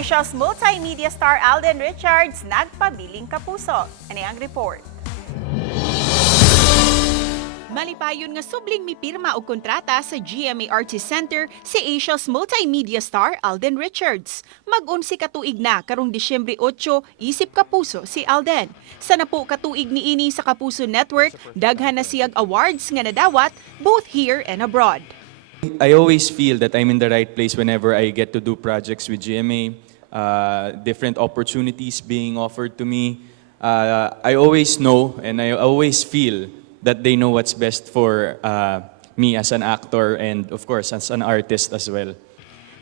Asia's multimedia star Alden Richards nagpabiling kapuso. Ano ang report? Malipayon nga subling mipirma og kontrata sa GMA Artist Center si Asia's multimedia star Alden Richards. Mag-unsi katuig na karong Disyembre 8, isip kapuso si Alden. Sa napo katuig niini sa Kapuso Network, daghan na siyag awards nga nadawat both here and abroad. I always feel that I'm in the right place whenever I get to do projects with GMA, different opportunities being offered to me. I always know and I always feel that they know what's best for me as an actor and of course as an artist as well.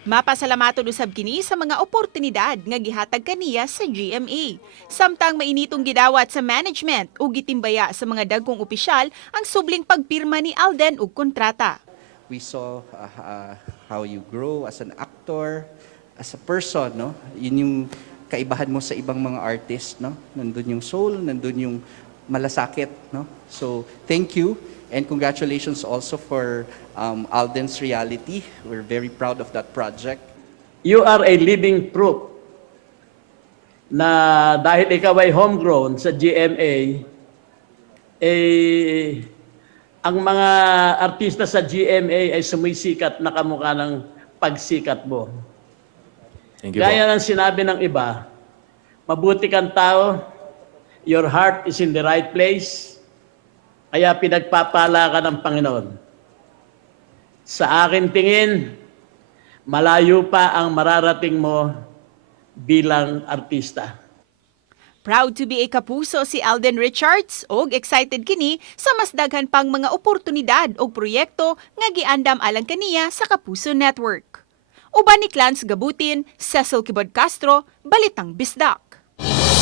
Mapasalamaton usab kini sa mga oportunidad nga gihatag kaniya sa GMA. Samtang mainitong gidawat sa management ug gitimbaya sa mga dagkong opisyal ang subling pagpirma ni Alden og kontrata. We saw how you grow as an actor, as a person, no? Yun yung kaibahan mo sa ibang mga artist, no? Nandun yung soul, nandun yung malasakit, no? So, thank you and congratulations also for Alden's reality. We're very proud of that project. You are a living proof na dahil ikaw ay homegrown sa GMA, ang mga artista sa GMA ay sumisikat na kamukha ng pagsikat mo. Thank you. Gaya ng sinabi ng iba, mabuti kang tao, your heart is in the right place, kaya pinagpapala ka ng Panginoon. Sa akin tingin, malayo pa ang mararating mo bilang artista. Proud to be a kapuso si Alden Richards og excited kini sa mas daghan pang mga oportunidad o proyekto nga giandam alang kaniya sa Kapuso Network. Uban ni Clans Gabutin, Cecil Kibod Castro, Balitang Bisdak.